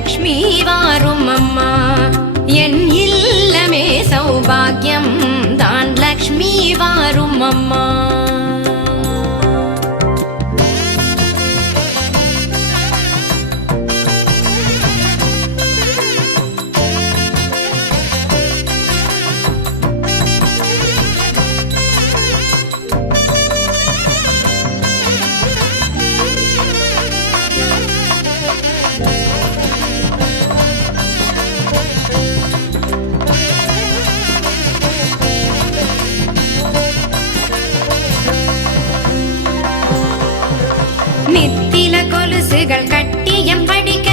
லக்ஷ்மி வாரும் அம்மா. என் இல்லமே சௌபாகியம் தான் லக்ஷ்மி வாரும் அம்மா. நித்தில கொலுசுகள் கட்டியம் படிக்க,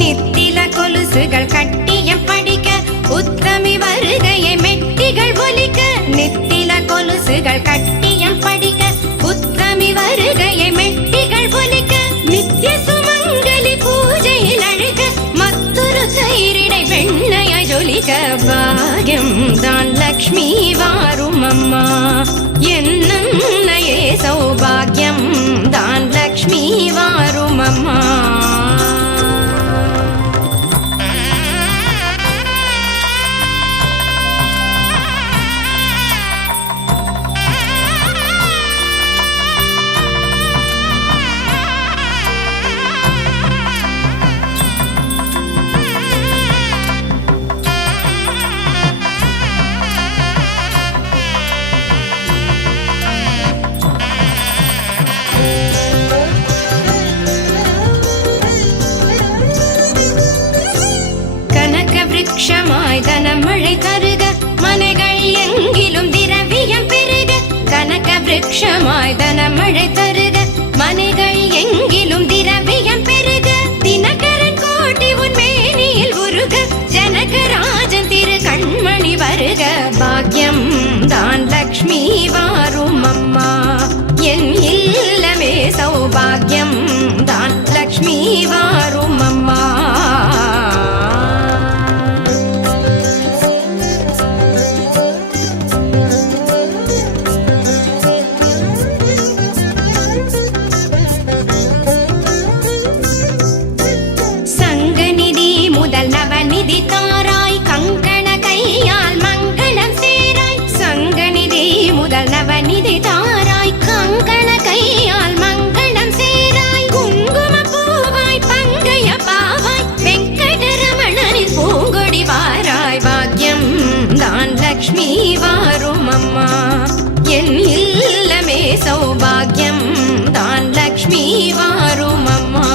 நித்தில கொலுசுகள் கட்டியம் படிக்க, உத்தமி வருகையை மெட்டிகள் ஒலிக்க. நித்தில கொலுசுகள் கட்டியம் படிக்க, உத்தமி வருகையை மெட்டிகள் ஒலிக்க. நித்திய சுமங்கலி பூஜையில் அழுக, மற்றொரு தைரிடை வெண்ணையாய் ஜொலிக்க. பாகியம் தான் லக்ஷ்மி வாரும் அம்மா. என்னையே சௌபாகியம் தான் லக்ஷ்மி வாரும் அம்மா. விருட்சமாய் தனமழை தருக, மனைகள் எங்கிலும் திரவியம் பெருக. கனக விருட்சமாய் தனமழை தருக, மனைகள் எங்கிலும் திரவியம் பெருக. தினகரன் கோட்டி உன் மேனியில் உருக, ஜனகராஜன் திரு கண்மணி வருக. பாக்யம் தான் லக்ஷ்மி வாரும் அம்மா. என் இல்லமே சௌபாகியம் தான் லக்ஷ்மி வாரும் அம்மா. நவநிதி தாராய் கங்கண கையால் மங்களம் சேராய். சங்கநிதி முதல் நவநிதி தாராய் கங்கண கையால் மங்களம் சேராய். குங்கும பூவாய் பங்கைய பாவாய் வெங்கடரமணனின் பூங்கொடி வாராய். பாக்யம் தான் லக்ஷ்மி வாரும் அம்மா. என் இல்லமே சௌபாகியம் தான் லக்ஷ்மி வாரும் அம்மா.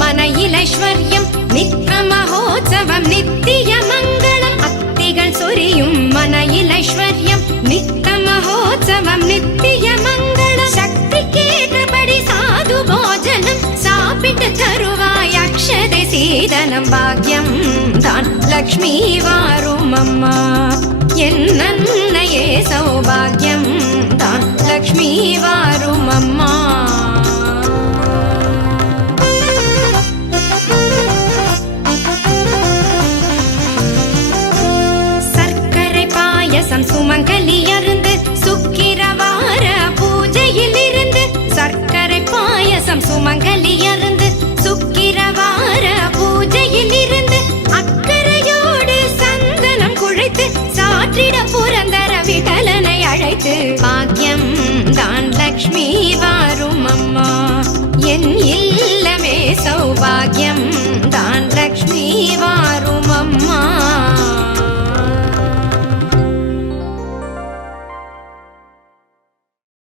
மனையிலைஸ்வர்யம் நித்ய மகோத்சவம் நித்திய மங்களம். அத்திகள் சொரியும் மனையிலைஸ்வர்யம் நித்ய மகோத்சவம் நித்திய மங்களம். சக்தி கேட்டபடி சாது போஜனம் சாப்பிட்டு தருவாய் அக்ஷதை சீதனம். பாக்யம் தான் லக்ஷ்மி வாரும் அம்மா. என்னையே சௌபாகியம் தான் லக்ஷ்மி வாரும் அம்மா. சுமங்கலி அருந்து சுக்கிரவார பூஜையில் இருந்து. சர்க்கரை பாயசம் சுமங்கலி அருந்து சுக்கிரவார பூஜையில் இருந்து. அக்கறையோடு சந்தனம் குழைத்து சாற்றிட புரந்தர விட்டலனை அழைத்து. பாக்யம் தான் லக்ஷ்மி